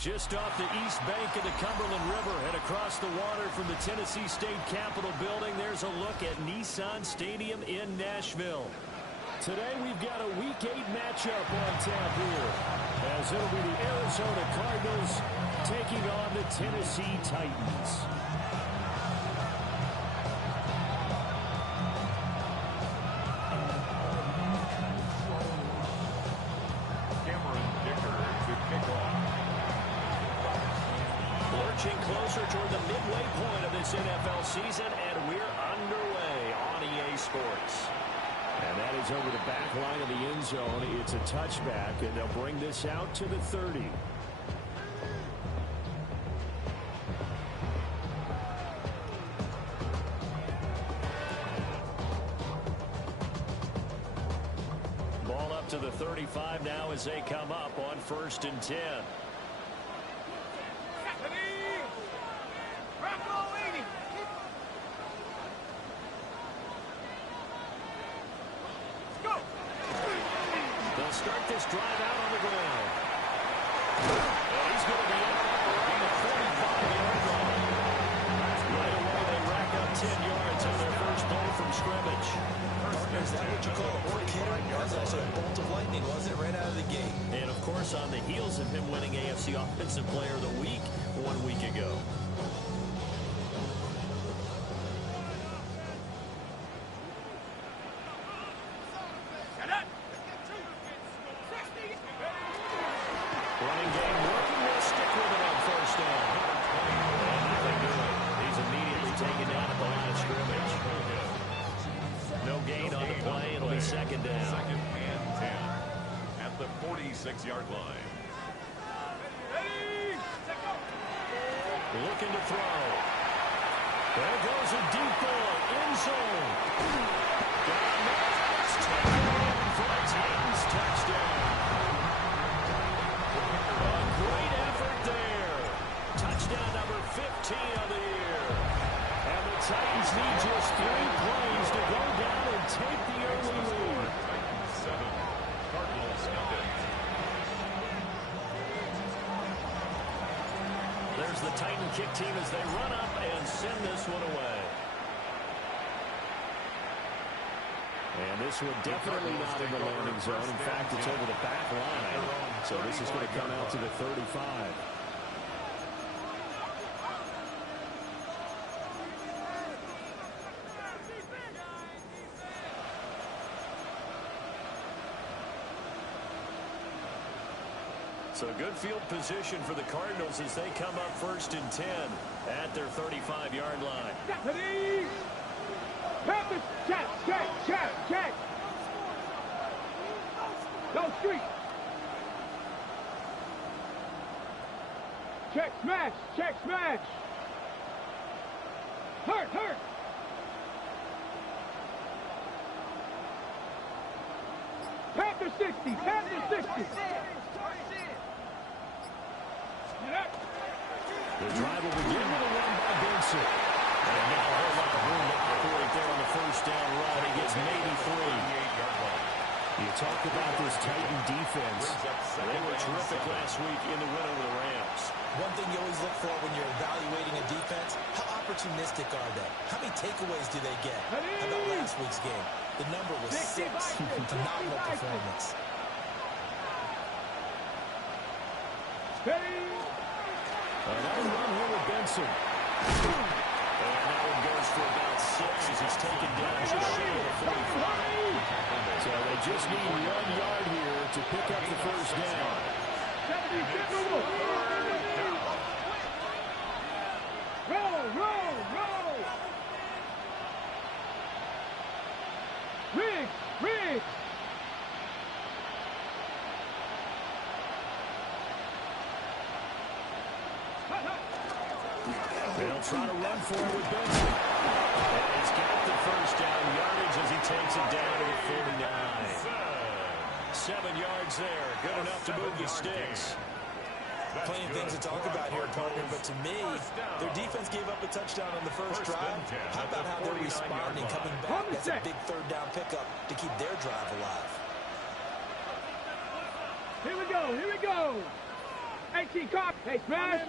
Just off the east bank of the Cumberland River and across the water from the Tennessee State Capitol building, there's a look at Nissan Stadium in Nashville. Today we've got a Week 8 matchup on tap here, as it'll be the Arizona Cardinals taking on the Tennessee Titans. Closer toward the midway point of this NFL season, and we're underway on EA Sports. And that is over the back line of the end zone. It's a touchback, and they'll bring this out to the 30. Ball up to the 35 now as they come up on 1st and 10. Start this drive out on the ground. And he's going to be out on the 45-yard line. Right away, they rack up 10 yards on their first play from scrimmage. Is that what you call a work hitter? That was actually a bolt of lightning, wasn't it, right out of the gate? And, of course, on the heels of him winning AFC Offensive Player of the Week 1 week ago. Second down. 2nd and 10 at the 46-yard line. Looking to throw. There goes a deep ball. End zone. Down there. It's taken for a Titans touchdown. A great effort there. Touchdown number 15 of the year. And the Titans need just 3 plays to go down and take the early lead. Titans 7, Cardinals nothing. There's the Titan kick team as they run up and send this one away. And this one definitely not in the landing zone. In fact, it's over the back line. So this is going to come out to the 35. So good field position for the Cardinals as they come up 1st and 10 at their 35-yard line. Check. Go street. Check smash. Hurt. Panther 60. The drive will begin with a run by Benson. And now a whole lot of room to operate there on the 1st down run. He gets maybe 3. You talk about this Titan defense. They were terrific last week in the win over the Rams. One thing you always look for when you're evaluating a defense, how opportunistic are they? How many takeaways do they get? How about last week's game? The number was 6. Phenomenal performance. Another run here with Benson. And that one goes for about 6 as he's taken down just short of the 45. So they just need 1 yard here to pick up the 1st down. Roll. Riggs. They'll try to run for it with Benson. And he's got the 1st down yardage as he takes it down to the 49. 7 yards there. Good enough to move the sticks. Plenty of things to talk about here, partner, but to me, their defense gave up a touchdown on the first drive. How about how they're responding, coming back? That's a big 3rd down pickup to keep their drive alive. Here we go. 18 cop. Hey, smash.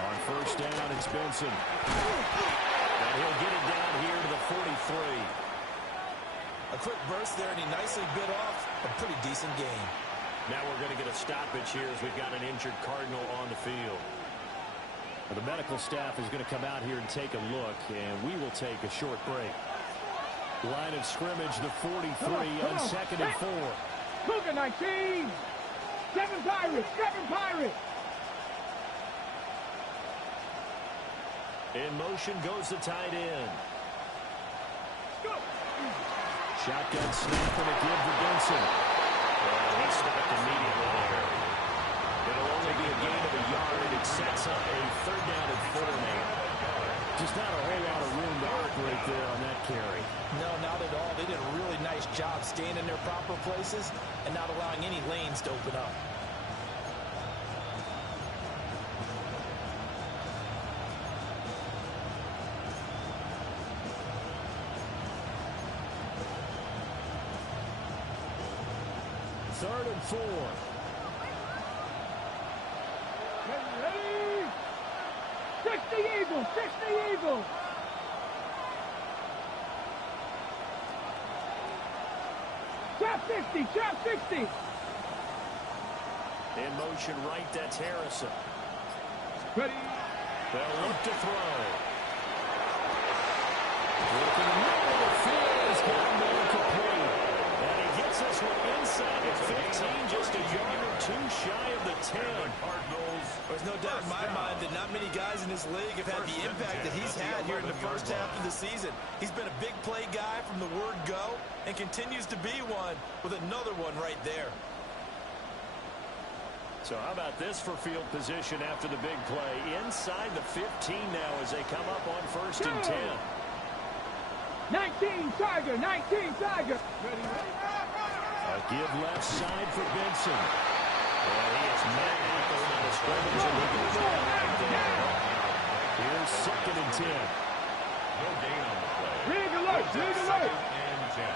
On first down, it's Benson. And he'll get it down here to the 43. A quick burst there, and he nicely bit off a pretty decent gain. Now we're going to get a stoppage here as we've got an injured Cardinal on the field. The medical staff is going to come out here and take a look, and we will take a short break. Line of scrimmage, the 43 on second and 4. Cougar 19. 7 Pirates. 7 Pirates. In motion goes the tight end. Shotgun snap and a give to Benson. Well, he stopped immediately there. It'll only be a gain of a yard. It sets up a third down and 4 now. Just not a whole lot of room to operate there on that carry. No, not at all. They did a really nice job staying in their proper places and not allowing any lanes to open up. Third and 4. Ready. 60 Eagles. 60 Eagles. Trap 60. Trap 60. In motion right, that's Harrison. Ready. They'll look to throw. Looking in the middle of the field, he's got a man complete. And he gets this one inside the 15, just a yard or two shy of the 10. There's no doubt in my mind that not many guys in this league have had the impact that he's had here in the first half of the season. He's been a big play guy from the word go and continues to be one with another one right there. So how about this for field position after the big play? Inside the 15 now as they come up on first and 10. 19 Tiger. 19 Tiger. Ready. A give left side for Benson. Well, he is met at the line of scrimmage, and he goes down right there. Here's second and 10. No gain on the play. Rig alert. Rig alert. And 10.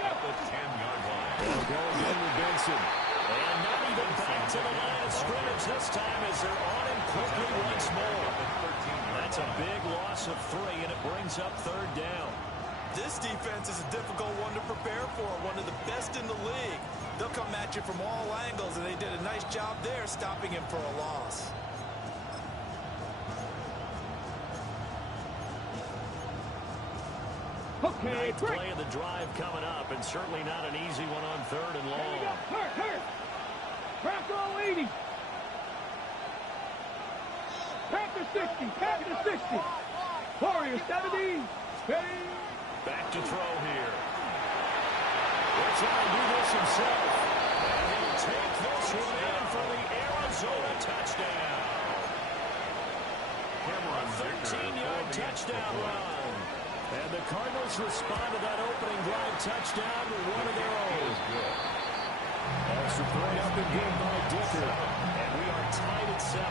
At the 10-yard line. They'll go again with Benson. And not even back to the line of scrimmage this time as they're on him quickly once more. That's a big loss of 3, and it brings up third down. This defense is a difficult one to prepare for, one of the best in the league. They'll come at you from all angles, and they did a nice job there stopping him for a loss. Okay, Ninth play of the drive coming up, and certainly not an easy one on third and long. Hurt. Bronco 80. Panther 60. Panther 60. Warrior 70. Ready. Back to throw here. He'll try to do this himself. And he'll take this one in for the Arizona touchdown. A 13-yard touchdown run. And the Cardinals respond to that opening drive touchdown with one of their own. Extra point up and good by Dicker. And we are tied at 7.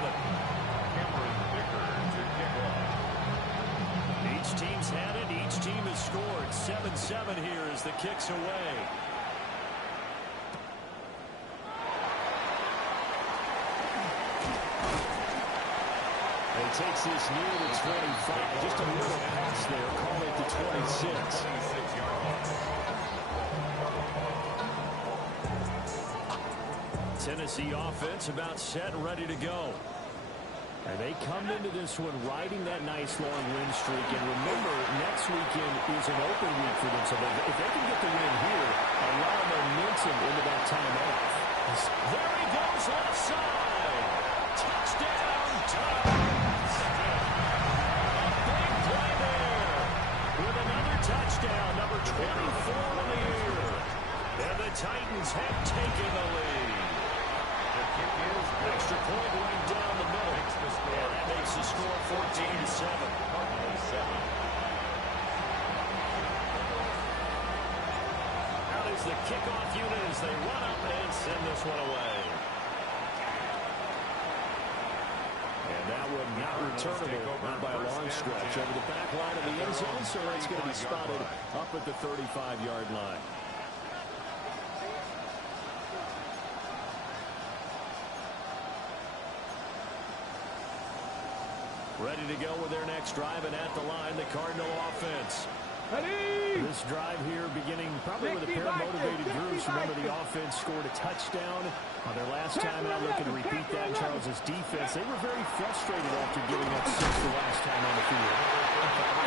Cameron Dicker to kick off. Each team's had it. Each team has scored. 7-7 here as the kick's away. He takes this near the 25. Just a little pass there. Call it the 26. Tennessee offense about set and ready to go. And they come into this one riding that nice long win streak. And remember, next weekend is an open week for them. So if they can get the win here, a lot of momentum into that time off. There he goes left side. Touchdown, Titans. A big play there with another touchdown, number 24 on the year. And the Titans have taken the lead. Extra point right down the middle. And that makes the score 14-7. Out is the kickoff unit as they run up and send this one away. And that one not returnable, not by a long stretch, over the back line of the end zone, so it's going to be spotted up at the 35-yard line. Ready to go with their next drive, and at the line, the Cardinal offense. Ready. This drive here beginning probably with a pair of motivated groups. Remember, the offense scored a touchdown their last time out. Looking to repeat that. Charles' defense, they were very frustrated after giving up 6 the last time on the field.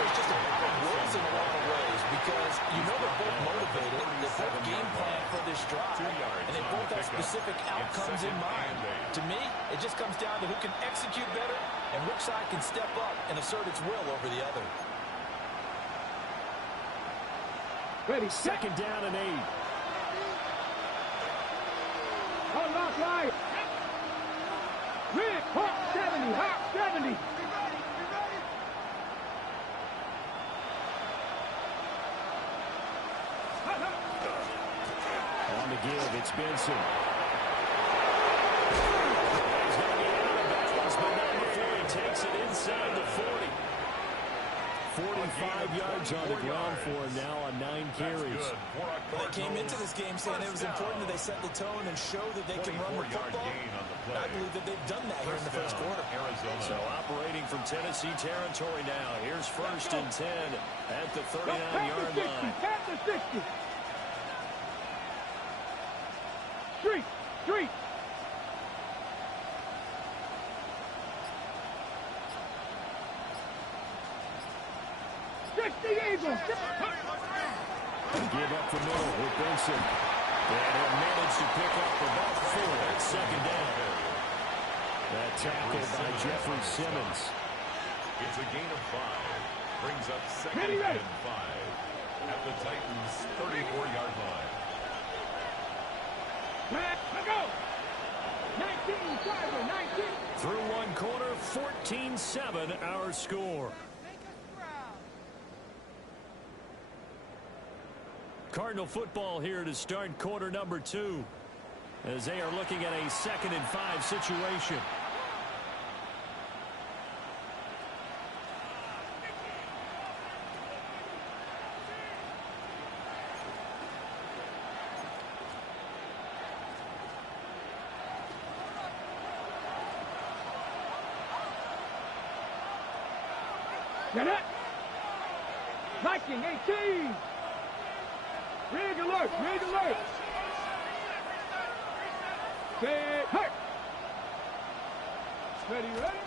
It's just a battle of wills in a lot of ways because you know they're both motivated. They both game plan for this drive, and they both have specific outcomes in mind. To me, it just comes down to who can execute better and which side can step up and assert its will over the other. Ready. Second down and 8. Unlock right. Red. Hawk 70. Hawk 70. On the give, it's Benson. He's going to be out of bounds, but not before he takes it inside the 40. 45 yards on the ground for him now on 9 carries. Well, they came into this game saying it was important that they set the tone and show that they can run the football. I believe that they've done that here in the first quarter. So operating from Tennessee territory now. Here's 1st and 10 at the 39-yard line. At the 60. Street. Street. The Eagles. Give up the middle with Benson. And he'll manage to pick up about 4 at 2nd down. That tackle by Jeffrey Simmons. It's a gain of 5. Brings up 2nd and 5 at the Titans' 34-yard line. Let's go. 19. Through one quarter, 14-7 our score. Cardinal football here to start quarter number 2 as they are looking at a 2nd and 5 situation. Get it. Viking 18. Rig alert! Rig alert! Stay hurt! Ready, ready?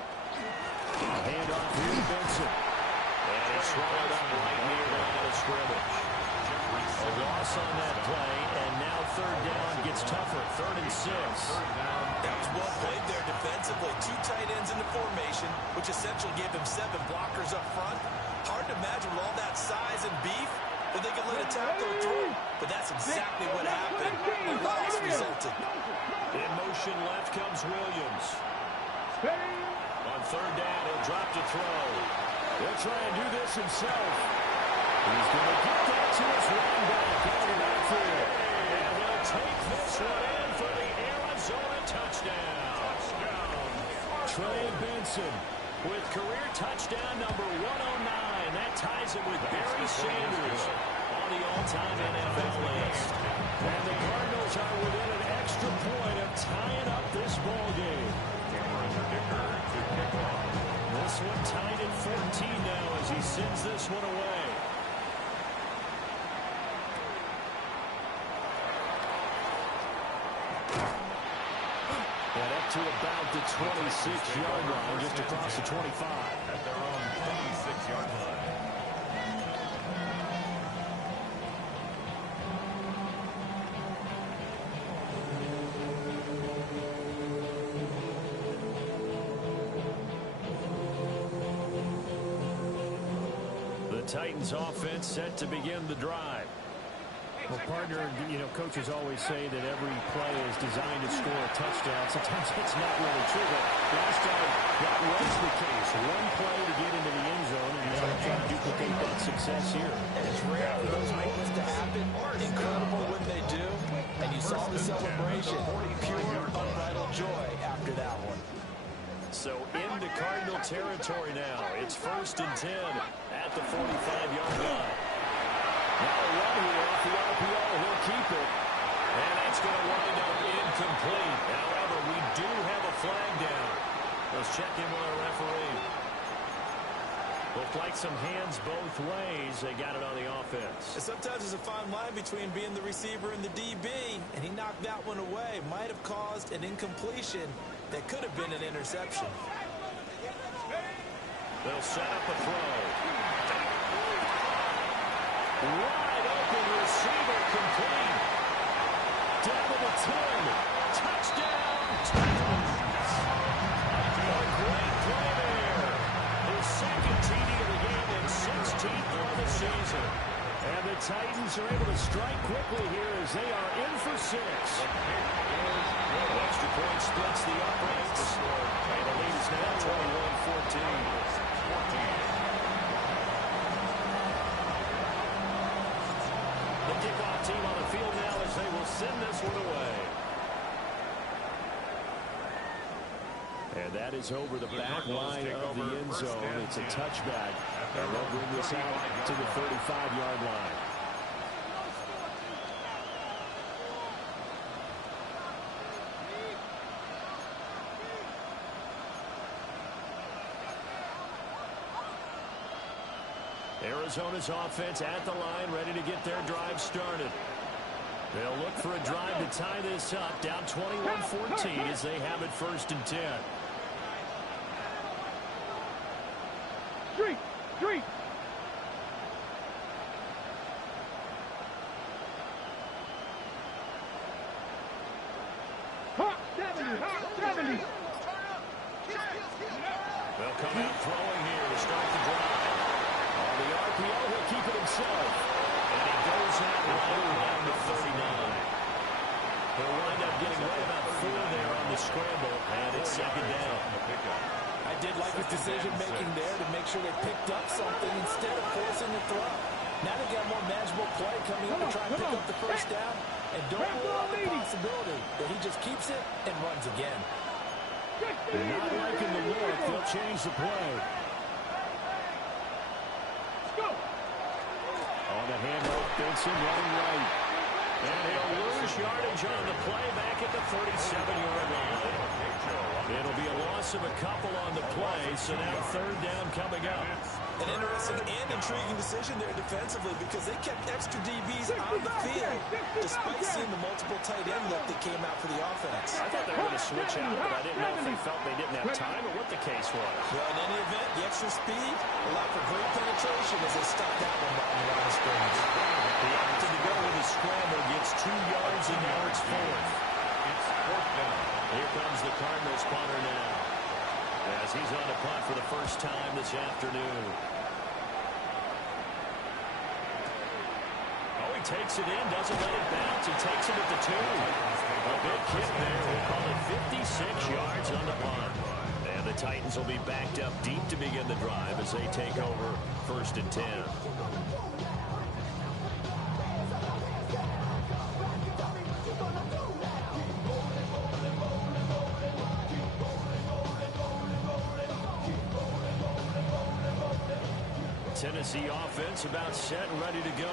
Hand off here to Benson. And it's swallowed up right near the line of scrimmage. A loss on that play, and now 3rd down gets tougher. 3rd and 6. That was well played there defensively. 2 tight ends in the formation, which essentially gave them 7 blockers up front. Hard to imagine with all that size and beef that they could let a tackle through. But that's exactly what happened. The loss resulted. In motion left comes Williams. On 3rd down, he'll drop to throw. He'll try and do this himself. He's going to get that to his running back out of the backfield. And he'll take this one in for the Arizona touchdown. Trey Benson with career touchdown number 109. That ties him with Barry Sanders on the all-time NFL list. And the Cardinals are within an extra point of tying up this ball game. This one tied at 14 now as he sends this one away. And up to about the 26-yard line, just across the 25. At their own 26-yard line. The Titans offense set to begin the drive. Well, partner, you know, coaches always say that every play is designed to score a touchdown. Sometimes it's not really true, but last time that was the case. One play to get into the end zone, and now they're trying to duplicate that success here. It's rare for those moments to happen. Incredible when they do. And you saw the celebration. Pure, unbridled joy after that one. So into Cardinal territory now. It's 1st and 10 at the 45-yard line. Now a run here off the RPO. He'll keep it. And that's going to wind up incomplete. However, we do have a flag down. Let's check in with our referee. Looked like some hands both ways. They got it on the offense. And sometimes there's a fine line between being the receiver and the DB, and he knocked that one away. Might have caused an incompletion that could have been an interception. They'll set up a throw. Wide open receiver complete. Down to the 10. Touchdown, Titans. A great play there. His second TD of the game and 16th of the season. And the Titans are able to strike quickly here as they are in for 6. Extra point splits the uprights. And the lead is now 21-14. The kickoff team on the field now as they will send this one away. And that is over the back line of the end zone. It's a touchback. And they'll bring this out to the 35-yard line. Arizona's offense at the line, ready to get their drive started. They'll look for a drive to tie this up, down 21-14 as they have it 1st and 10. Street. Hot 70. They'll come out throwing here to start the drive. On the RPO, he'll keep it himself. And he goes out right around the 39. He'll wind up getting right about 4 there on the scramble, and it's 2nd down. I did like his decision-making there to make sure they picked up something instead of forcing the throw. Now they got more manageable play coming up to try and pick up the first down. And don't rule out the possibility that he just keeps it and runs again. They're not liking the look. They'll change the play. On the handoff, Benson running right. And he'll lose yardage on the play back at the 37-yard line. It'll be a loss of a couple on the play, so now 3rd down coming up. An interesting and intriguing decision there defensively because they kept extra DBs on the field despite seeing the multiple tight end look that came out for the offense. I thought they were going to switch out, but I didn't know if they felt they didn't have time or what the case was. Well, in any event, the extra speed allowed for great penetration as they stopped that one behind the line of scrimmage. He opted to go with a scramble, gets 2 yards, and now it's 4th. It's 4th down. Here comes the Cardinals punter now, as he's on the punt for the first time this afternoon. Oh, he takes it in, doesn't let it bounce. He takes it at the 2. A big hit there. We'll call it 56 yards on the punt. And the Titans will be backed up deep to begin the drive as they take over 1st and 10. Tennessee offense about set and ready to go.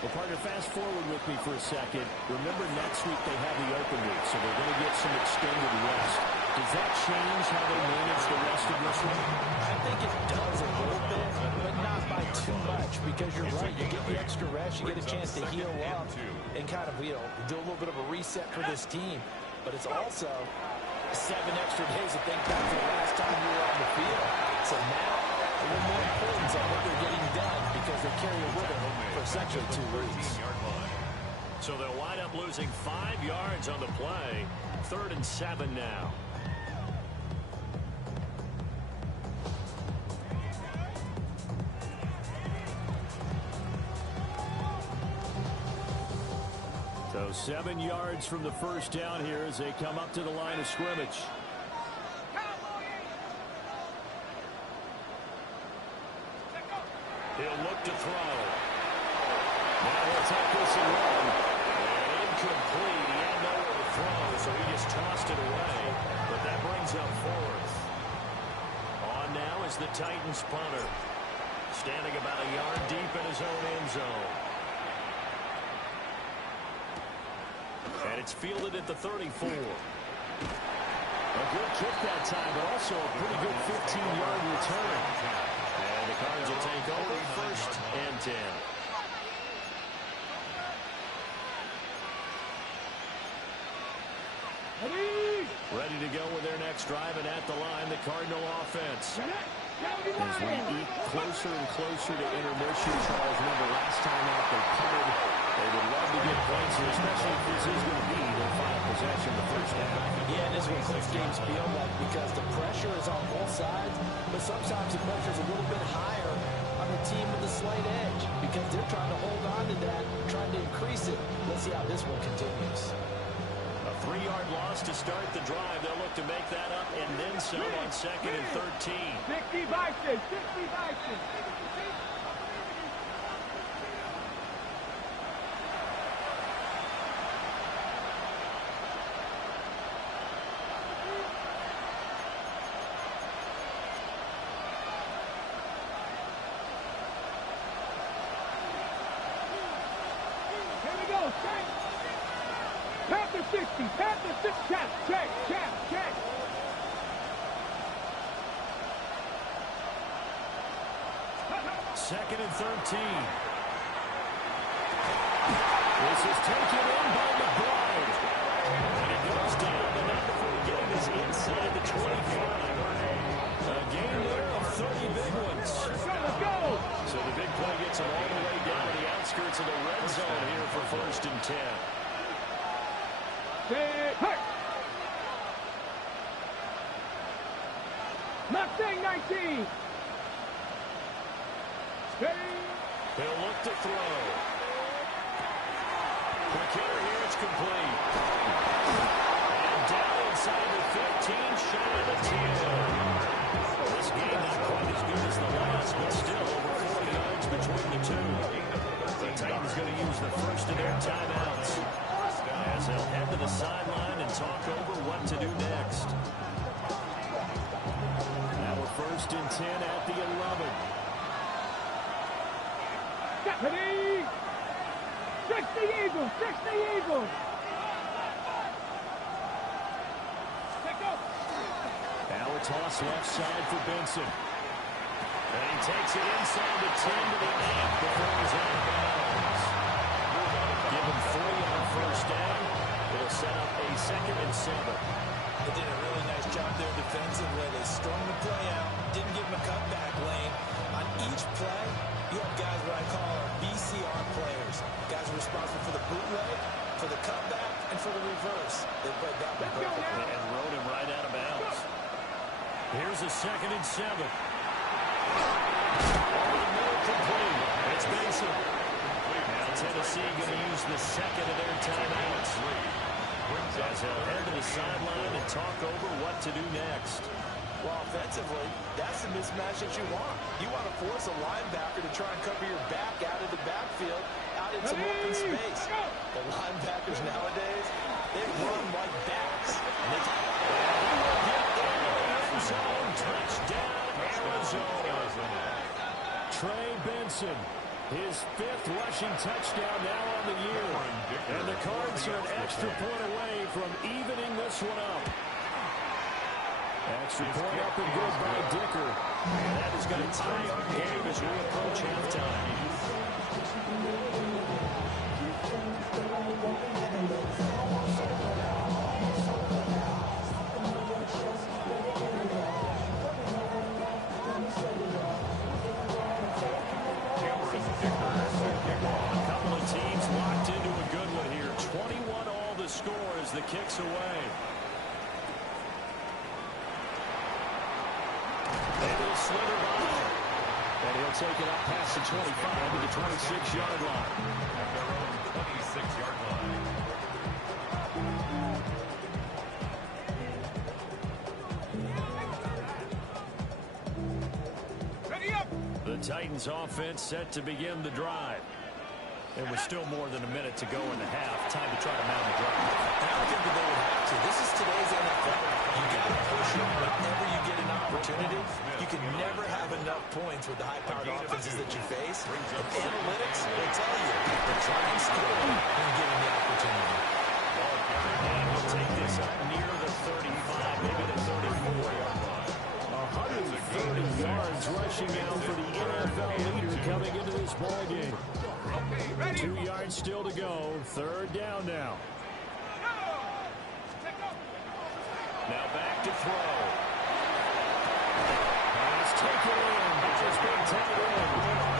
Well, partner, fast forward with me for a second. Remember, next week they have the open week, so they're going to get some extended rest. Does that change how they manage the rest of this one? I think it does a little bit, but not by too much, because you're right. You get the extra rest, you get a chance to heal up and kind of, do a little bit of a reset for this team. But it's also 7 extra days to think back to the last time you were on the field. So now, a little more importance on what they're getting done because they carry it with them for essentially 2 weeks. So they'll wind up losing 5 yards on the play. 3rd and 7 now. So 7 yards from the first down here as they come up to the line of scrimmage. He'll look to throw. Now he'll take this and run. And incomplete. He had nowhere to throw, so he just tossed it away. But that brings up 4th. On now is the Titans punter. Standing about a yard deep in his own end zone. And it's fielded at the 34. A good kick that time, but also a pretty good 15-yard return. Cards will take over 1st and 10. Ready to go with their next drive, and at the line, the Cardinal offense. As we eat closer and closer to intermission, Charles, remember last time out they punted. They would love to get points, especially if this is going to be their final possession of the first half. Yeah, and this is what close games feel like because the pressure is on both sides, but sometimes the pressure is a little bit higher on the team with the slight edge because they're trying to hold on to that, trying to increase it. Let's see how this one continues. A 3-yard loss to start the drive. They'll look to make that up and then some on 2nd and 13. 60 Bison, 60 Bison. Here we go, check. Panther 60, Panther 6, check, check, check, check. Second and 13. This is taken in by McBride. And it goes down, and now before getting this inside the 25. A gain there of 30 big ones. Let's go. So the big play gets them all the way down to the outskirts of the red zone here for 1st and 10. Hey. Mustang 19. He'll look to throw. Quick hitter here, it's complete. And down inside the 15, shy of the 10. This game not quite as good as the last, but still over 40 yards between the two. The Titans going to use the first of their timeouts as they'll head to the sideline and talk over what to do next. Now we're 1st and 10 at the 11. Deputy! 60 Eagles! 60 Eagles! Now a toss left side for Benson. And he takes it inside the 10 to the 8 before he's out of bounds. Give him 3 on 1st down. It'll set up a 2nd and 7. They did a really nice job there defensively. They strung the play out, didn't give him a cutback lane. On each play, you have guys what I call BCR players. Guys are responsible for the bootleg, for the cutback, and for the reverse. They played that one perfectly. And rode him right out of bounds. Here's a 2nd and 7. Over the middle, complete. It's Benson. Now Tennessee going to use the 2nd of their timeouts. As they'll head to the sideline and talk over what to do next. Well, offensively, that's the mismatch that you want. You want to force a linebacker to try and cover your back out of the backfield, out in some open space. The linebackers nowadays, they run like backs. Touchdown, Arizona. Trey Benson, his 5th rushing touchdown now on the year. And the Cards are an extra point away from evening this one up. Extra point up and good by Dicker. And that is going to tie our game as we approach halftime. A couple of teams locked into a good one here. 21 all the score as the kick's away. They'll slither by. And he'll take it up past the 25 to the 26-yard line. At their own 26-yard line. Ready up! The Titans offense set to begin the drive. And with still more than a minute to go in the half, time to try to mount the drive. I don't think that they would have to. This is today's NFL. You got to push it whenever you get an opportunity. You can never have enough points with the high-powered offenses that you face. And analytics will tell you to try and score when given the opportunity. And we'll take this up near the 35, maybe the 34-yard line. 130 yards rushing out for the NFL leader coming into this ball game. 2 yards still to go. Third down now. Now back to throw. He's taken in. Just been taken in.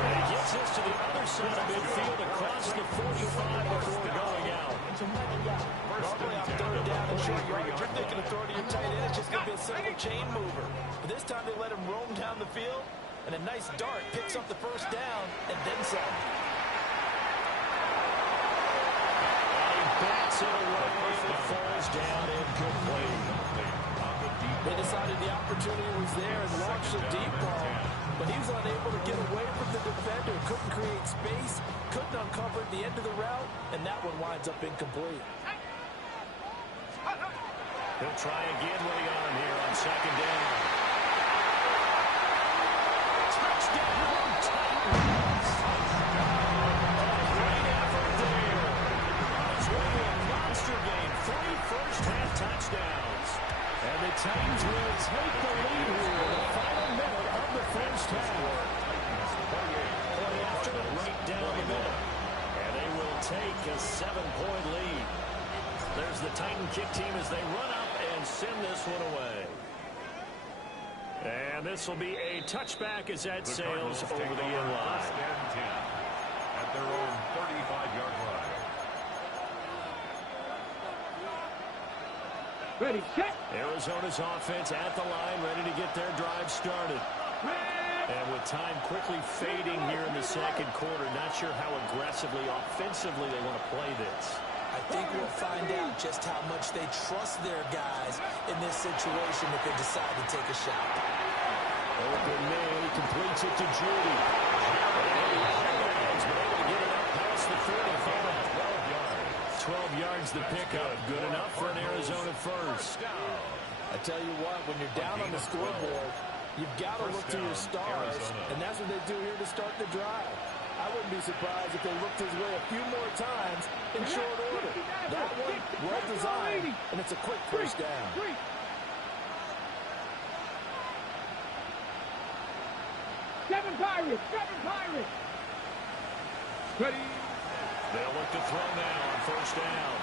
And he gets this to the other side of midfield across the 45 before going out. Normally on third down and short yardage, you're thinking of throwing to your tight end. It's just going to be a simple chain mover. But this time they let him roam down the field, and a nice dart picks up the first down and then some. And he bats it away. It falls down incomplete. They decided the opportunity was there and launched a deep ball, but he was unable to get away from the defender, couldn't create space, couldn't uncover the end of the route, and that one winds up incomplete. He'll try again with the arm here on second down. Touchdown, Titans! Great effort there. It's really a monster game. 3 first-half touchdowns. And the Titans will take the lead here in the final minute of the first half. Play after it right down the middle. And they will take a 7-point lead. There's the Titan kick team as they run up and send this one away. And this will be a touchback as that sails over the end line. At their own 35-yard line. Ready, set. Arizona's offense at the line, ready to get their drive started. And with time quickly fading here in the second quarter, not sure how aggressively, offensively they want to play this. I think we'll find out just how much they trust their guys in this situation if they decide to take a shot. Open man, he completes it to Judy. He's been able to get it up past the 45. 12 yards the pickup. Good enough for an Arizona first. I tell you what, when you're down on the scoreboard, you've got to look to your stars, and that's what they do here to start the drive. I wouldn't be surprised if they looked his way a few more times in short order. That one, well designed, and it's a quick first down. 7 Pirates, 7 Pirates. Ready. They'll look to throw now on first down.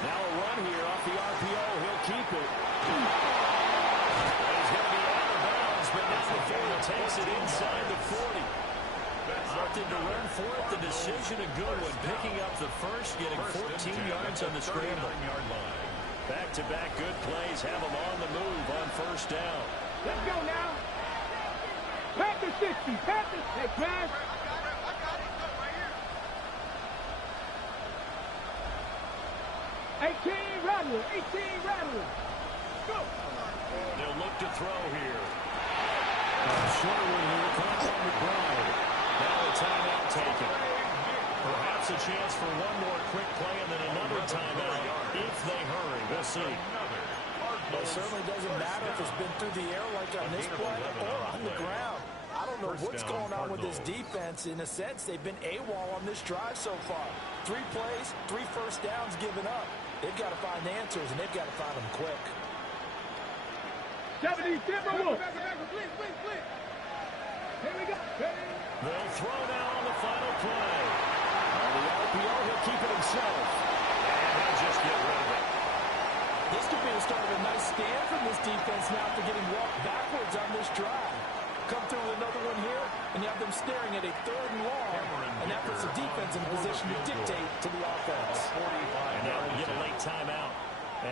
Now a run here off the RPO. He'll keep it. He's going to be out of bounds, but now the field takes it inside the 40. Opted to run for it. The decision a good one. Picking up the first, getting 14 yards on the scramble. Back-to-back good plays have them on the move on first down. Let's go now. Panther 60. Panther. Hey, pass. 18 Rattler. 18 Rattler. Go. They'll look to throw here. Short one here. Caught on McBride. Now a timeout taken. Perhaps a chance for one more quick play and then another timeout if they hurry. We'll see. It certainly doesn't matter if it's been through the air like on this play or on the ground. I don't know what's going on with this defense. In a sense, they've been AWOL on this drive so far. 3 plays, 3 first downs given up. They've got to find answers, and they've got to find them quick. 70 Timberwolves. Here we go. They'll throw now on the final play. On the RPO, he'll keep it himself. And he'll just get rid of it. This could be the start of a nice stand from this defense now for getting walked backwards on this drive. Come through with another one here, and you have them staring at a 3rd and long, and that puts the defense in a position to dictate to the offense. And now we'll get a late timeout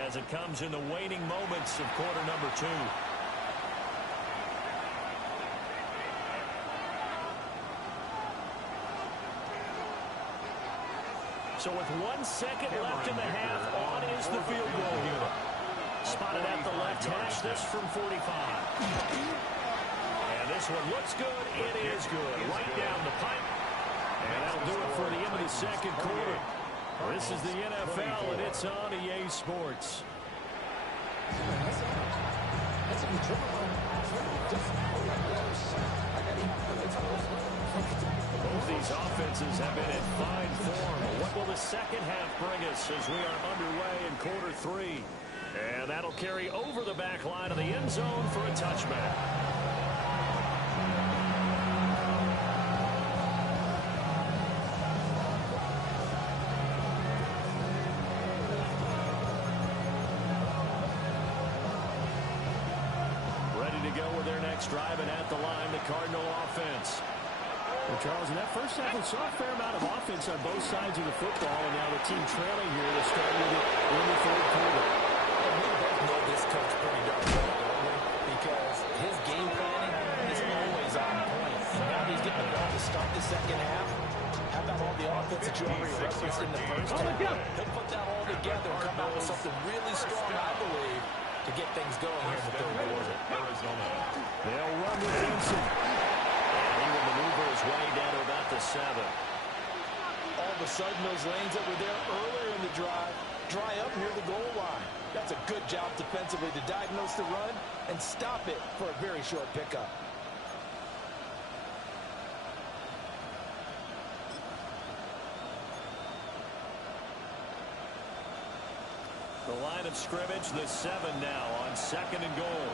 as it comes in the waning moments of quarter number 2. So with 1 second left in the half, on is the field goal unit. Spotted at the left hash, this from 45. And this one looks good. It is good. Right down the pipe. And that'll do it for the end of the second quarter. This is the NFL, and it's on EA Sports. Both these offenses have been in fine form. What will the second half bring us as we are underway in quarter 3? And that'll carry over the back line of the end zone for a touchback. starts driving at the line, the Cardinal offense. Well, Charles, in that first half, we saw a fair amount of offense on both sides of the football, and now the team trailing here to start with it in the third quarter. And we both know this coach pretty darn well, don't we? Because his game planning is always on point. And now he's getting the ball to start the second half. How about all the offense that you already referenced in the first half? He'll put that all together and come out with something really strong, I believe, to get things going here in the third quarter. Arizona. They'll run with Benson. And he will maneuver his way down to about the 7. All of a sudden, those lanes that were there earlier in the drive dry up near the goal line. That's a good job defensively to diagnose the run and stop it for a very short pickup. The line of scrimmage, the 7 now on 2nd and goal.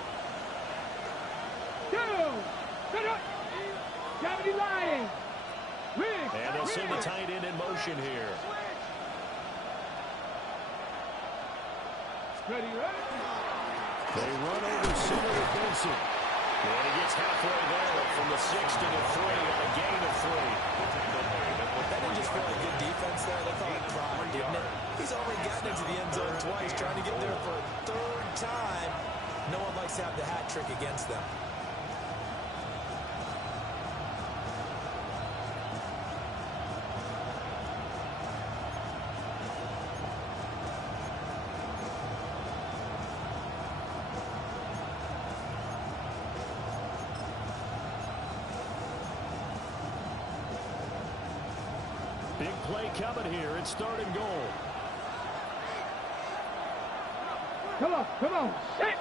Gravity Lion. And they'll send the tight end in motion here. Ready, ready. They run over center with Benson. And he gets halfway there from the 6 to the 3 on a gain of 3. That didn't just feel like good defense there. That felt like pride, didn't it? He's already gotten into the end zone twice, trying to get there for a third time. No one likes to have the hat trick against them. Big play coming here. It's 3rd and goal. Come on. Set.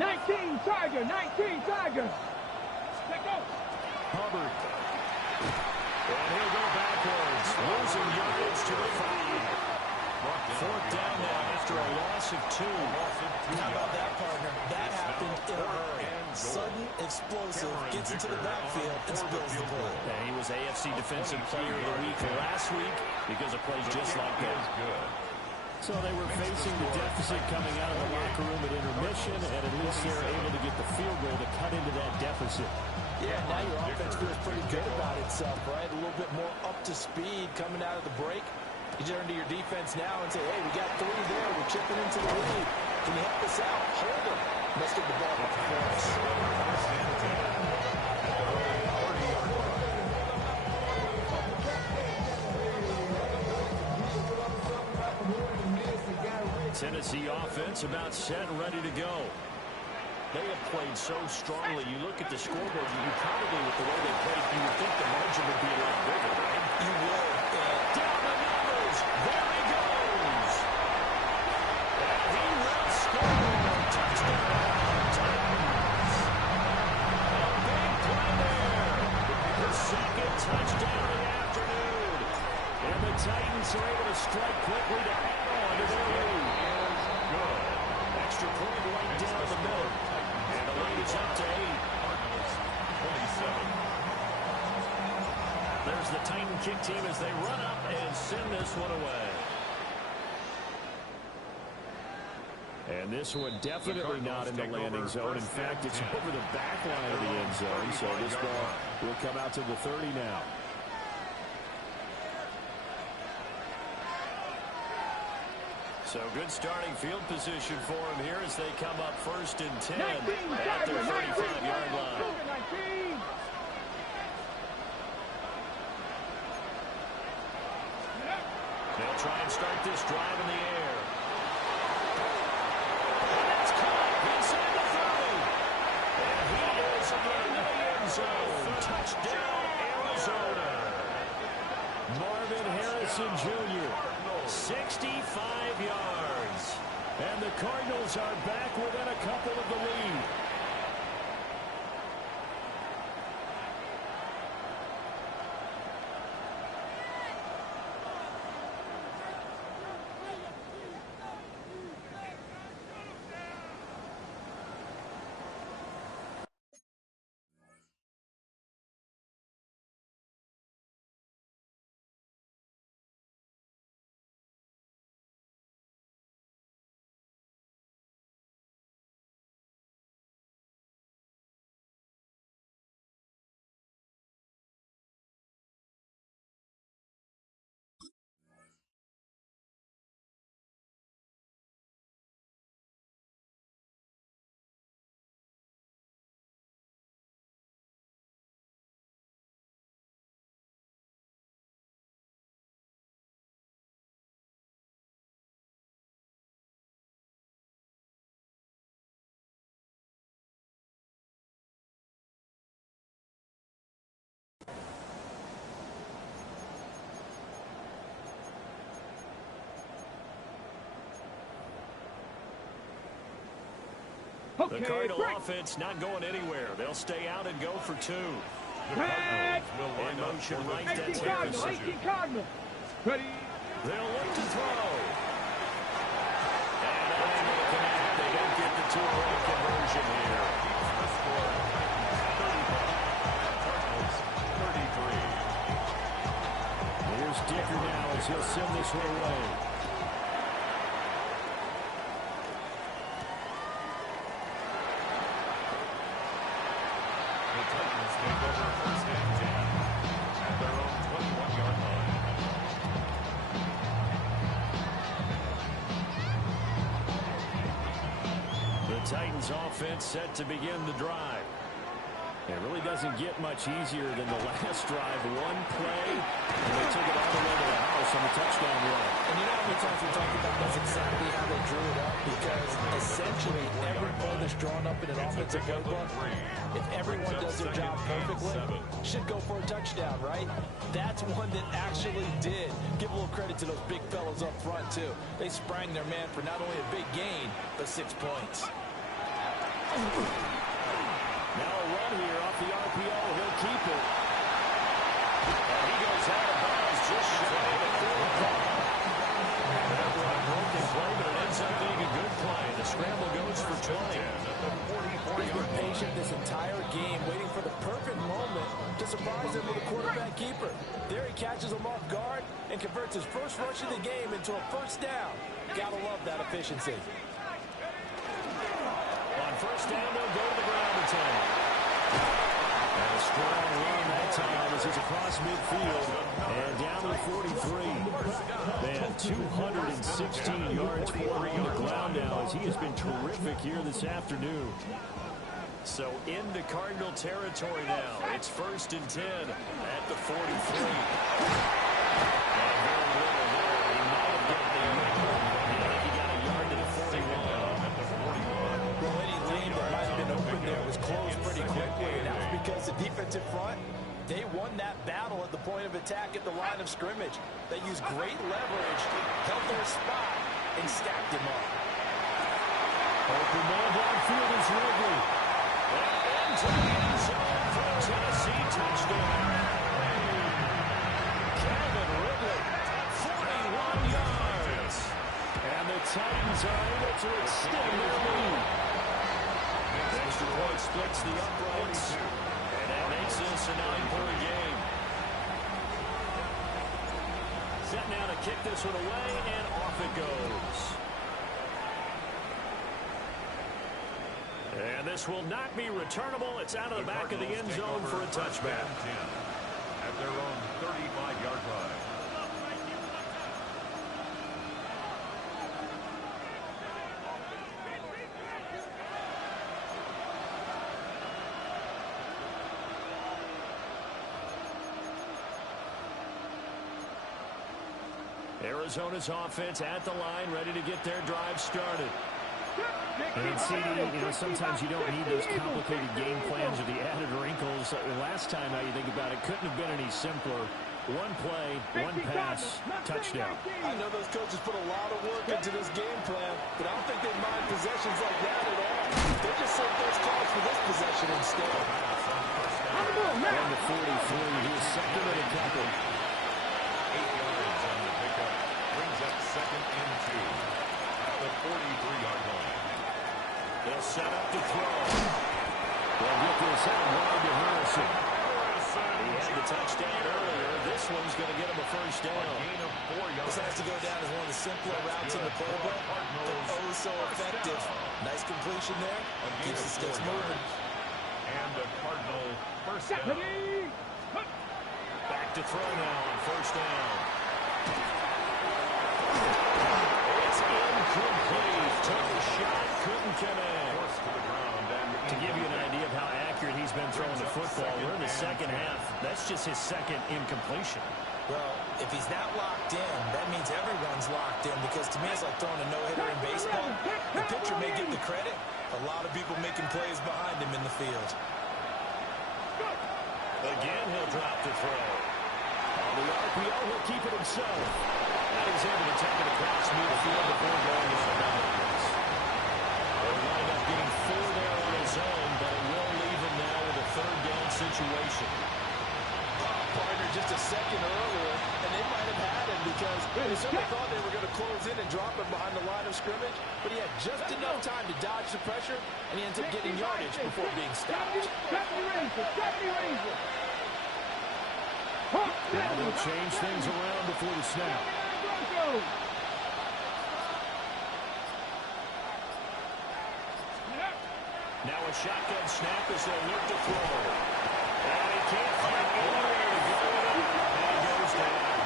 19 Tiger. Let go. Hubbard. And he'll go backwards. Losing yardage to the 5. 4th down now after a loss of 2. How about that, partner? That happened in a hurry. Sudden, explosive, gets into the backfield and spills the ball. And he was AFC Defensive Player of the Week last week because of plays just like that. So they were facing the deficit coming out of the locker room at intermission, and at least they're able to get the field goal to cut into that deficit. Yeah, now your offense feels pretty good about itself, right? A little bit more up to speed coming out of the break. You turn to your defense now and say, hey, we got 3 there. We're chipping into the lead. Can you help us out? Hold them. Let's get the ball up for us. Tennessee offense about set and ready to go. They have played so strongly. You look at the scoreboard, you probably, with the way they played, you would think the margin would be a lot bigger, right? You would. Down the numbers. There he goes. And he will score. Touchdown, Titans. A big play there. The 2nd touchdown of the afternoon. And the Titans are able to strike quickly to hang on to their lead. Extra point right down the middle. And the lead is up to 8. 27. There's the Titan kick team as they run up and send this one away. And this one definitely not in the landing zone. In fact, it's over the back line of the end zone. So this ball will come out to the 30 now. So good starting field position for him here as they come up 1st and 10 at their 35-yard line. They'll try and start this drive in the air. And it's caught inside the 30. And he is in the end zone. Touchdown, Arizona. Marvin Harrison Jr., 65 yards. And the Cardinals are back within a couple of the lead. The Cardinal offense not going anywhere. They'll stay out and go for two. In motion right, that's Harrison. Ready? They'll look to throw. And unable to connect. They don't get the two-point conversion here. The score, 35. Cardinals 33. Here's Dicker now as he'll send this one away. The Titans take over first and 10 at their own 21-yard line. The Titans offense set to begin the drive. It really doesn't get much easier than the last drive. One play, and they took it all the way to the house on the touchdown run. And you know how many times we talked about that's exactly how they drew it up? Because essentially every play that's drawn up in an offensive playbook, if everyone does their job perfectly, should go for a touchdown, right? That's one that actually did. Give a little credit to those big fellas up front, too. They sprang their man for not only a big gain, but 6 points. Now a run here off the RPO. He'll keep it. And he goes out of bounds just shy of the 45. That was a broken play, but it ends up being a good play. The scramble goes for 20. He's been patient this entire game, waiting for the perfect moment to surprise him with a quarterback keeper. There he catches him off guard and converts his first rush of the game into a first down. Gotta love that efficiency. On first down, they'll go to the ground attack. And a strong run that time as he's across midfield and down to the 43. Man, 216 yards for him on the ground now as he has been terrific here this afternoon. So into Cardinal territory now. It's first and 10 at the 43. And very little there. He might have gotten a yard. I think he got a yard to the 41. Well, any lane that might have been open there was closed pretty quickly, and that's because the defensive front, they won that battle at the point of attack at the line of scrimmage. They used great leverage, held their spot, and stacked him up. Open man downfield is Ridley. And into the end zone for a Tennessee touchdown. Calvin Ridley, 41 yards. And the Titans are able to extend their lead. Extra point splits the uprights. And that makes this a 9-point game. Set now to kick this one away, and off it goes. And this will not be returnable. It's out of the back of the end zone for a touchback. At their own 35-yard line. Arizona's offense at the line, ready to get their drive started. And CD, sometimes you don't need those complicated game plans or the added wrinkles. Last time, how you think about it, couldn't have been any simpler. One play, one pass, touchdown. I know those coaches put a lot of work into this game plan, but I don't think they mind possessions like that at all. They just save those calls for this possession instead. And the 43, he is second and a couple. 8 yards on the pickup. Brings up second and 2 at the 43-yard line. They'll set up to throw. They'll get this out wide to Harrison. He had the touchdown earlier. This one's going to get him a first down. Gain of 4 yards. This has to go down as one of the simpler routes in the playbook, but oh so effective. Nice completion there. Keeps the sticks moving. And the Cardinal first down. Back to throw now on first down. It's incomplete. Took a shot, couldn't connect. Forced to the ground. And To give you an idea of how accurate he's been throwing the football, we're in the second half. That's just his second incompletion. Well, if he's that locked in, that means everyone's locked in, because to me it's like throwing a no-hitter in baseball. The pitcher may get the credit. A lot of people making plays behind him in the field. Again, he'll drop the throw. On the RPO, he'll keep it himself. And he's able to take it across midfield before going out of bounds. They wind up getting 4 there because they certainly thought they were going to close in and drop him behind the line of scrimmage, but he had just enough time to dodge the pressure, and he ends up getting yardage before being stopped. Now they'll change things around before the snap. Now a shotgun snap as they look to throw. And he can't find anywhere to go. And he goes down.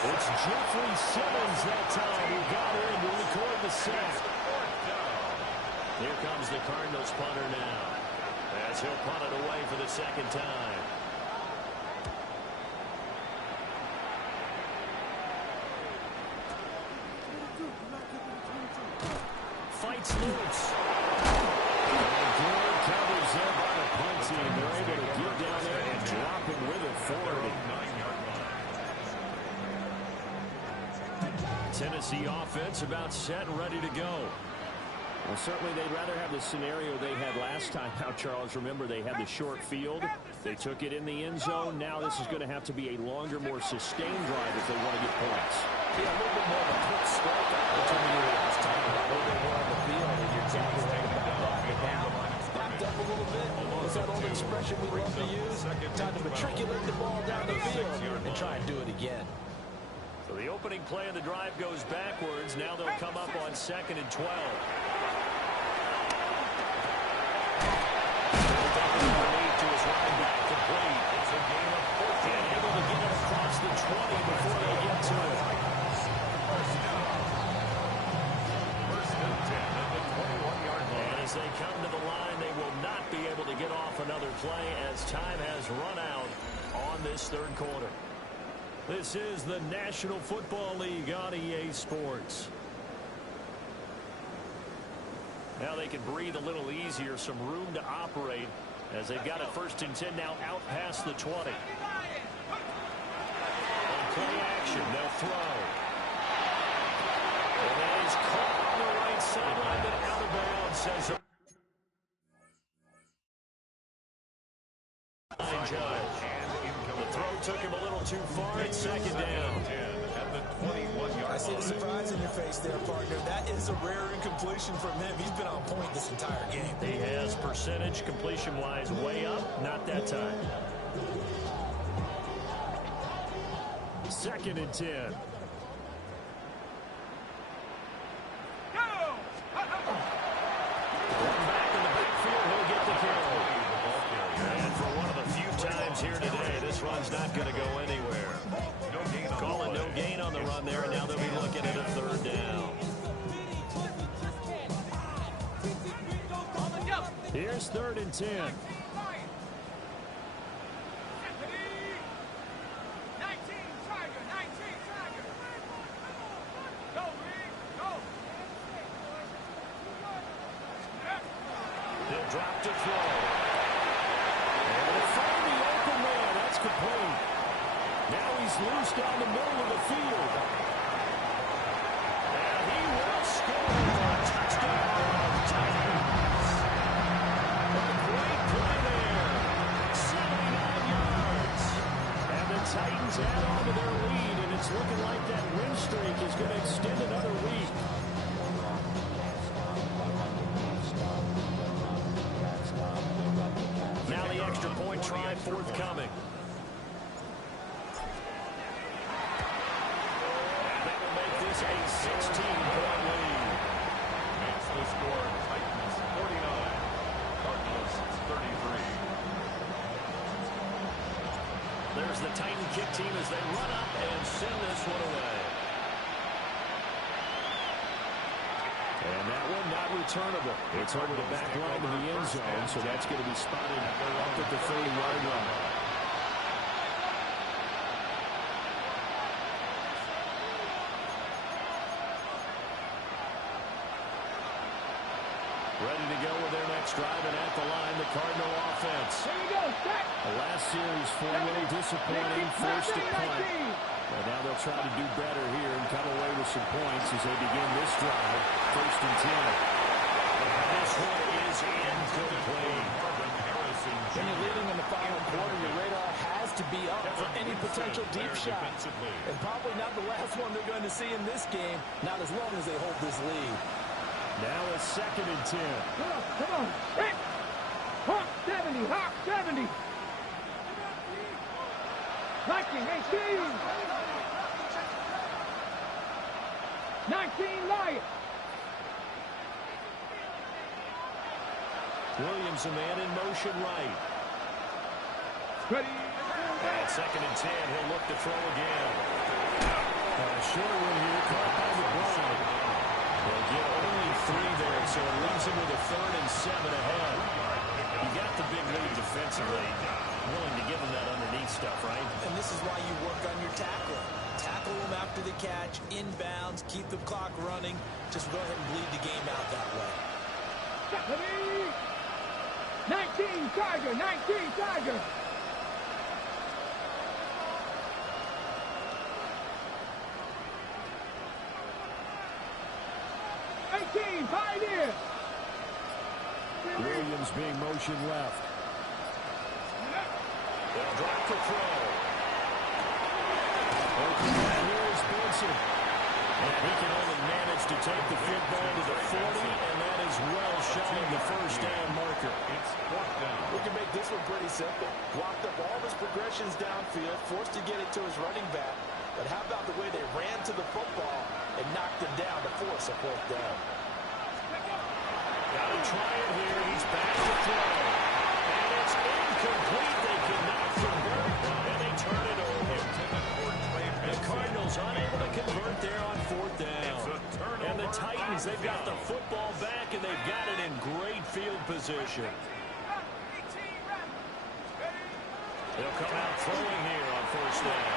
It's Jeffrey Simmons that time who got in to record the sack. Here comes the Cardinals punter now, as he'll punt it away for the second time. Fights loose. And good coverage there by the punt team. They're able to get down there and drop him with authority. Tennessee offense about set and ready to go. Well, certainly they'd rather have the scenario they had last time. Now, Charles, remember they had the short field. They took it in the end zone. Now this is going to have to be a longer, more sustained drive if they want to get points. Yeah, a little bit more of a quick strike opportunity last time. A little bit more on the field, and you're exactly right about that. But now, backed up a little bit. What's that old expression we love to use? Time to matriculate the ball down the field and try and do it again. So the opening play of the drive goes backwards. Now they'll come up on 2nd and 12. To his running back, complete. It's a gain of 14. And able to get it across the 20 before they get to it. First and 10 at the 21-yard line. And as they come to the line, they will not be able to get off another play as time has run out on this third quarter. This is the National Football League on EA Sports. Now they can breathe a little easier, some room to operate as they've got it 1st and 10 now out past the 20. On play action, they'll throw. And that is caught on the right sideline, but out of bounds, says Judge. The throw took him a little too far. It's 2nd down. At the 21-yard I see the surprise in your face there, partner. That is a rare incompletion from him. He's been on point this entire game. He has percentage completion-wise way up. Not that time. 2nd and 10. Back in the backfield, he'll get the carry. And for one of the few times here today, this run's not going to go anywhere. Calling no gain on the run there, and now they'll be looking at a 3rd down. Here's 3rd and 10. They'll drop to throw. And they'll find the open man. That's complete. Now he's loose down the middle of the field. And he will score a touchdown. Titans. A great play there. 79 yards. And the Titans add on to their lead, and it's looking like that win streak is going to extend another week. Now the extra point try forthcoming. A 16-point lead. Makes the score Titans 49, Cardinals 33. There's the Titan kick team as they run up and send this one away. And that one not returnable. It's over the back line of the end zone, so that's going to be spotted up at the 30-yard line. Ready to go with their next drive, and at the line, the Cardinal offense. There you go, set. The last series for a little disappointing, forced to punt. But now they'll try to do better here and come away with some points as they begin this drive, 1st and 10. This one is incomplete. When you're leading in the final quarter, your radar has to be up for any potential deep shot. And probably not the last one they're going to see in this game, not as long as they hold this lead. Now a 2nd and 10. Come on. Hit. Hawk 70. Hawk 70. Viking 18. 19 Lions. Williams, a man in motion right. Ready. And 2nd and 10. He'll look to throw again. Short one here, caught by the blind. They'll get only 3 there, so it leaves him with a 3rd and 7 ahead. You got the big lead defensively. Willing to give him that underneath stuff, right? And this is why you work on your tackling. Tackle them after the catch, inbounds, keep the clock running. Just go ahead and bleed the game out that way. 19 Tiger. 19 Tiger. Pioneer. Williams being motion left. They'll drop the throw. Here is Benson. And he can only manage to take the football to the 40, and that is well shy of the first down marker. It's 4th down. We can make this one pretty simple. Blocked up all of his progressions downfield, forced to get it to his running back. But how about the way they ran to the football and knocked him down to force a 4th down? Got to try it here. He's back to throw. And it's incomplete. They cannot convert, and they turn it over. The Cardinals unable to convert there on 4th down. And the Titans, they've got the football back, and they've got it in great field position. They'll come out throwing here on 1st down.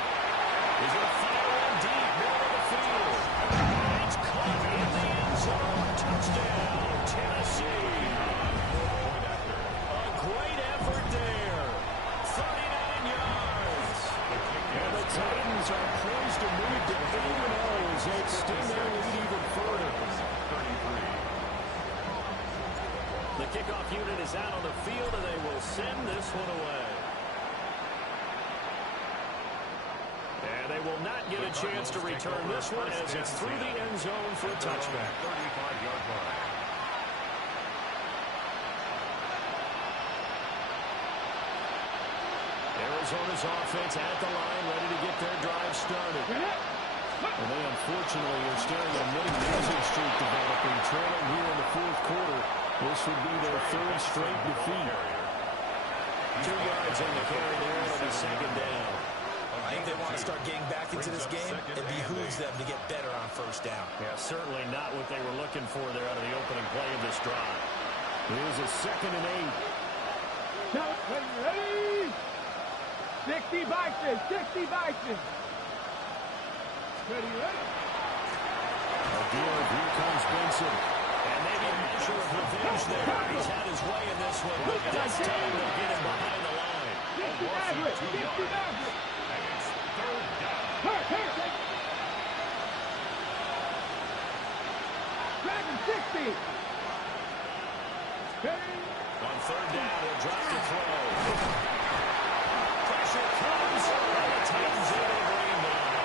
He's going to fire in deep, middle of the field. And it's caught in the end zone. Touchdown, Tennessee. A great effort there. 39 yards. And the Titans are poised to move to 8-0 as they extend their lead even further. The kickoff unit is out on the field, and they will send this one away. And they will not get a chance to return this one as it's through the end zone for a touchback. 35-yard line. Arizona's offense at the line, ready to get their drive started. And they unfortunately are staring at many losing streak developing, trailing here in the 4th quarter. This would be their 3rd straight defeat. 2 yards on the carry there on the 2nd down. I think they want to start getting back into this game. It behooves them to get better on 1st down. Yeah, certainly not what they were looking for there out of the opening play of this drive. Here's a 2nd and 8. Ready? 60 Bison. 60 Bison. Ready? Again, here comes Benson. And maybe a measure of revenge there. He's had his way in this one, but this time they'll get him behind the line. 60 Maverick. 60 Maverick. And it's 3rd down. Dragon 60. Ready? On 3rd down, he'll drop the throw. Pressure comes, and the Titans able to bring him down.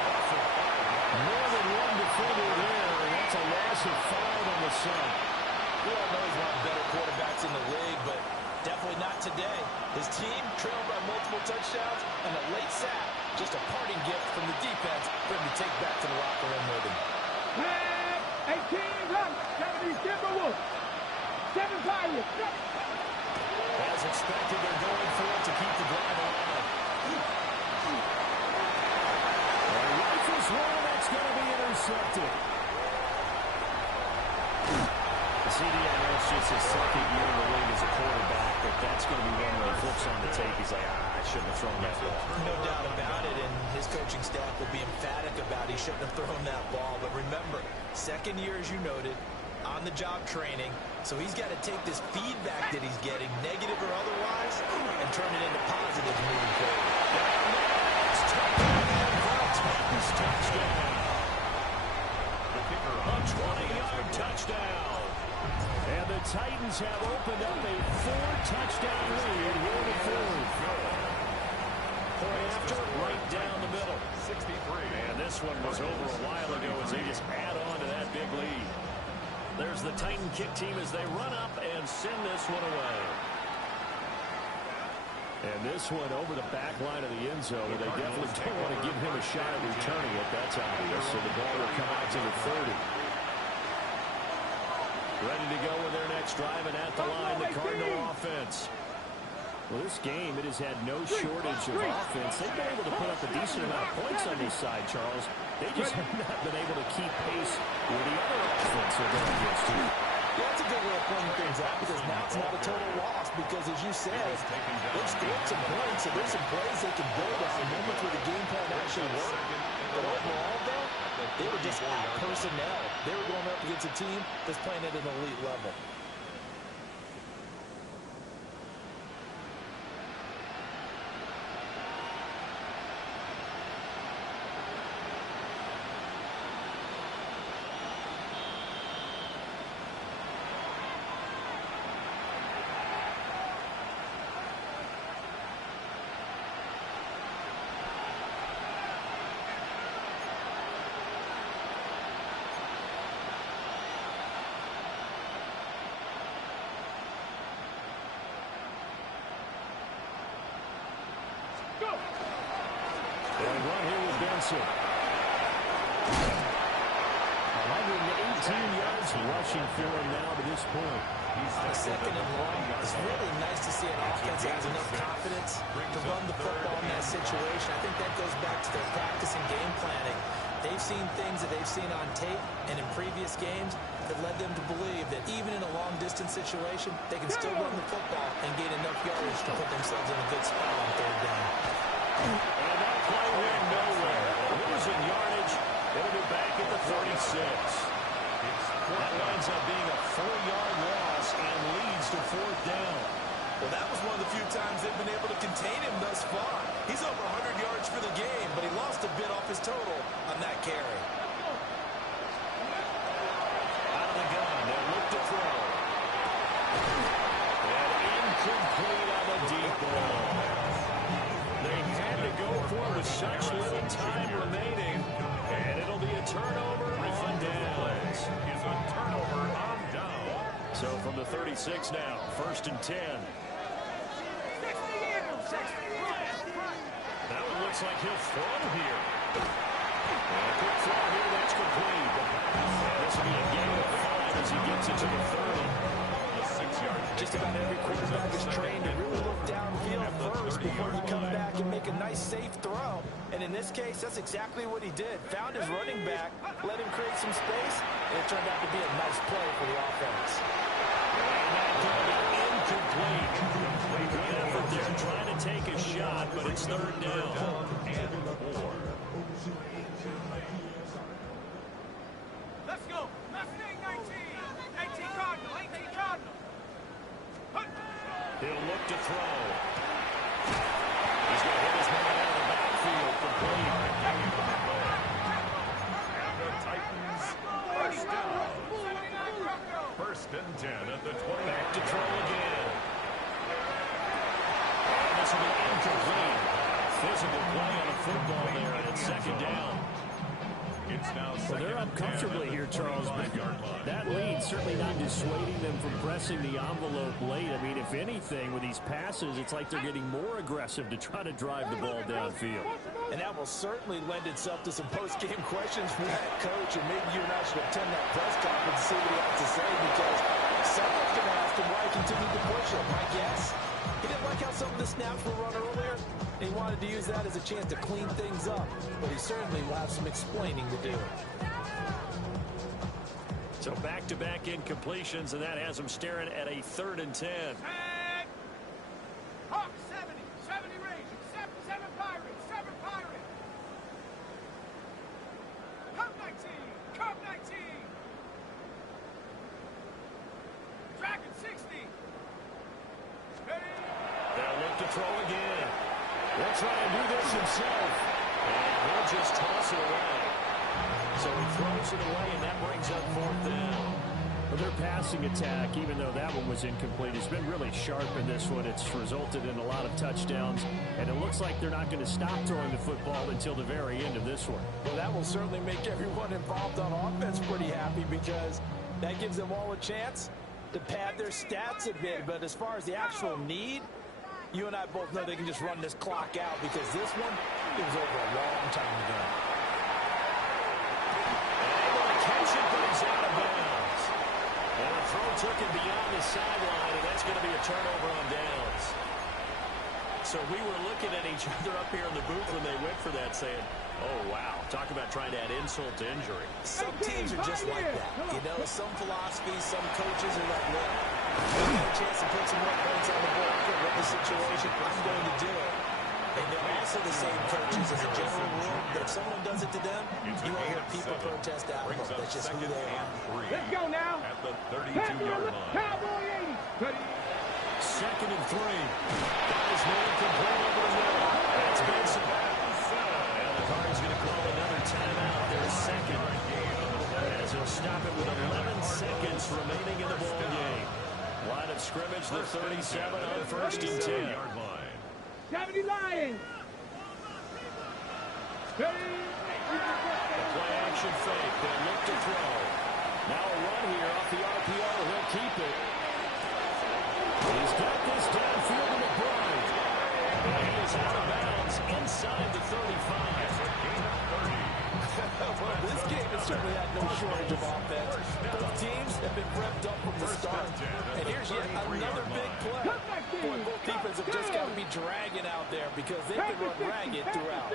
More than one defender there, and that's a loss of 5 on the side. We all know he's one of the better quarterbacks in the league, but definitely not today. His team trailed by multiple touchdowns, and a late sack, just a parting gift from the defense for him to take back to the locker room with him. 18 run. 70 Timberwolves. 7 Pirates. As expected, they're going for it to keep the drive alive. Rifles one, that's going to be intercepted. CD, I know it's just his 2nd year in the league as a quarterback, but that's going to be one when he flips on the tape. He's like, I shouldn't have thrown that ball. No doubt about it, and his coaching staff will be emphatic about he shouldn't have thrown that ball. But remember, 2nd year, as you noted, on-the-job training, so he's got to take this feedback that he's getting, negative or otherwise, and turn it into positives moving forward. Touchdown. A 20-yard touchdown. And the Titans have opened up a 4-touchdown lead here in the 4th. point after, right down the middle. 63. And this one was over a while ago as they just add on to that big lead. There's the Titan kick team as they run up and send this one away. And this one over the back line of the end zone. They definitely don't want to give him a shot at returning it. That's obvious. So the ball will come out to the 30. Ready to go with their next drive, and at the line, the Cardinal offense. Well, this game, it has had no shortage of offense. They've been able to put up a decent amount of points on this side, Charles. They just have not been able to keep pace with the other offense they're going against you. Yeah, that's a good way of pointing things out because now it's not a total loss because, as you said, they've scored some points, so there's some plays they can build on, moments where the game plan actually worked. But overall, though, they were just out personnel. They were going up against a team that's playing at an elite level. And run here with Benson. 118 yards rushing for him now to this point. He's the second and long. It's really nice to see an offense that has enough confidence to run the football in that situation. I think that goes back to their practice and game planning. They've seen things that they've seen on tape and in previous games that led them to believe that even in a long-distance situation, they can still run the football and gain enough yardage to put themselves in a good spot on third down. And that play went nowhere. Losing yardage. It'll be back at the 36. That winds up being a 4-yard loss and leads to fourth down. Well, that was one of the few times they've been able to contain him thus far. He's over 100 yards for the game, but he lost a bit off his total on that carry. Out of the gun, they'll look to throw. And incomplete on the deep ball. They had to go for it with such little time remaining, and it'll be a turnover on downs. Is a turnover on down. So from the 36 now, 1st and 10. Now it looks like he'll throw here. And a quick throw here, that's complete. This will be a game of 5 as he gets it to the 30. A 6-yard. Just about every quarterback is trained to really look downfield first before you come back and make a nice, safe throw. And in this case, that's exactly what he did. Found his running back, let him create some space, and it turned out to be a nice play for the offense. And that going to be incomplete. Good effort there trying to take a shot, but it's third down. And 4. Let's go. Mustang 19. 18 Cardinal. 18 Cardinal. He'll look to throw. He's going to hit his man out of the backfield. Complete. And the Titans first down. 1st and 10 at the 20. Back to throw again. And this will be incomplete. Physical play on a football there, and it's 2nd down. It's now Well, they're up comfortably here, Charles, but that lead certainly not dissuading them from pressing the envelope late. I mean, if anything, with these passes, it's like they're getting more aggressive to try to drive the ball downfield. And that will certainly lend itself to some post-game questions for that coach, and maybe you and I should attend that press conference and see what he has to say, because someone's going to ask him why he continued to push him. My guess, he didn't like how some of the snaps were run earlier, and he wanted to use that as a chance to clean things up, but he certainly will have some explaining to do. So back-to-back incompletions, and that has them staring at a 3rd and 10. Hawk 70. 70 range. 7 Pirates. 7 Pirates. Cub 19. Cub 19. Dragon 60. Ready. They'll look to throw again. He'll try and do this himself. And he'll just toss it away. So he throws it away, and that brings up 4th down. Well, their passing attack, even though that one was incomplete, has been really sharp in this one. It's resulted in a lot of touchdowns, and it looks like they're not going to stop throwing the football until the very end of this one. Well, that will certainly make everyone involved on offense pretty happy because that gives them all a chance to pad their stats a bit. But as far as the actual need, you and I both know they can just run this clock out because this one, it was over a long time ago. Able to catch it, but he's out of bounds. And the throw took it beyond the sideline, and that's going to be a turnover on downs. So we were looking at each other up here in the booth when they went for that, saying, oh, wow, talk about trying to add insult to injury. Some teams are just like that. You know, some philosophies, some coaches are like, look, if I get a chance to put some more points on the board for the situation, I'm going to do it. And they're also the same coaches as a general rule that if someone does it to them, you won't hear people protest out of them. That's just who they are. Let's go now. At the 32-yard line. Cowboy 80. Second and 3. Guys, man, complete over the middle. That's Benson. And the Cardinals going to call another timeout. Their second. As he'll stop it with 11 seconds remaining in the ball game. Line of scrimmage, the 37 on first and 10. 70 Lions. Play action fake. They'll look to throw. Now a run here off the RPO. He'll keep it. He's got this downfield to McBride. He is out of bounds inside the 35. Well, this game has certainly had no shortage of offense. Both teams have been revved up from the start. And here's yet another big play. Boy, both defense have just got to be dragging out there because they've been run ragged throughout.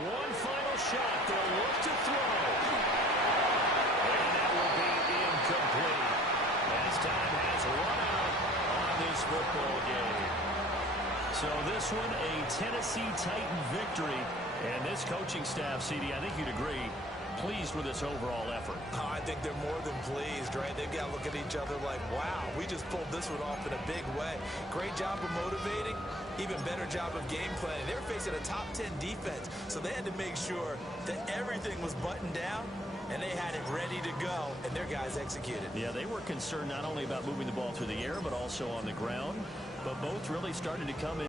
One final shot. They'll look to throw. And that will be incomplete. As time has run out on this football game. So this one, a Tennessee Titan victory. And this coaching staff, CD, I think you'd agree, pleased with this overall effort. Oh, I think they're more than pleased, right? They've got to look at each other like, wow, we just pulled this one off in a big way. Great job of motivating, even better job of game planning. They were facing a top 10 defense, so they had to make sure that everything was buttoned down, and they had it ready to go, and their guys executed. Yeah, they were concerned not only about moving the ball through the air, but also on the ground. But both really started to come in.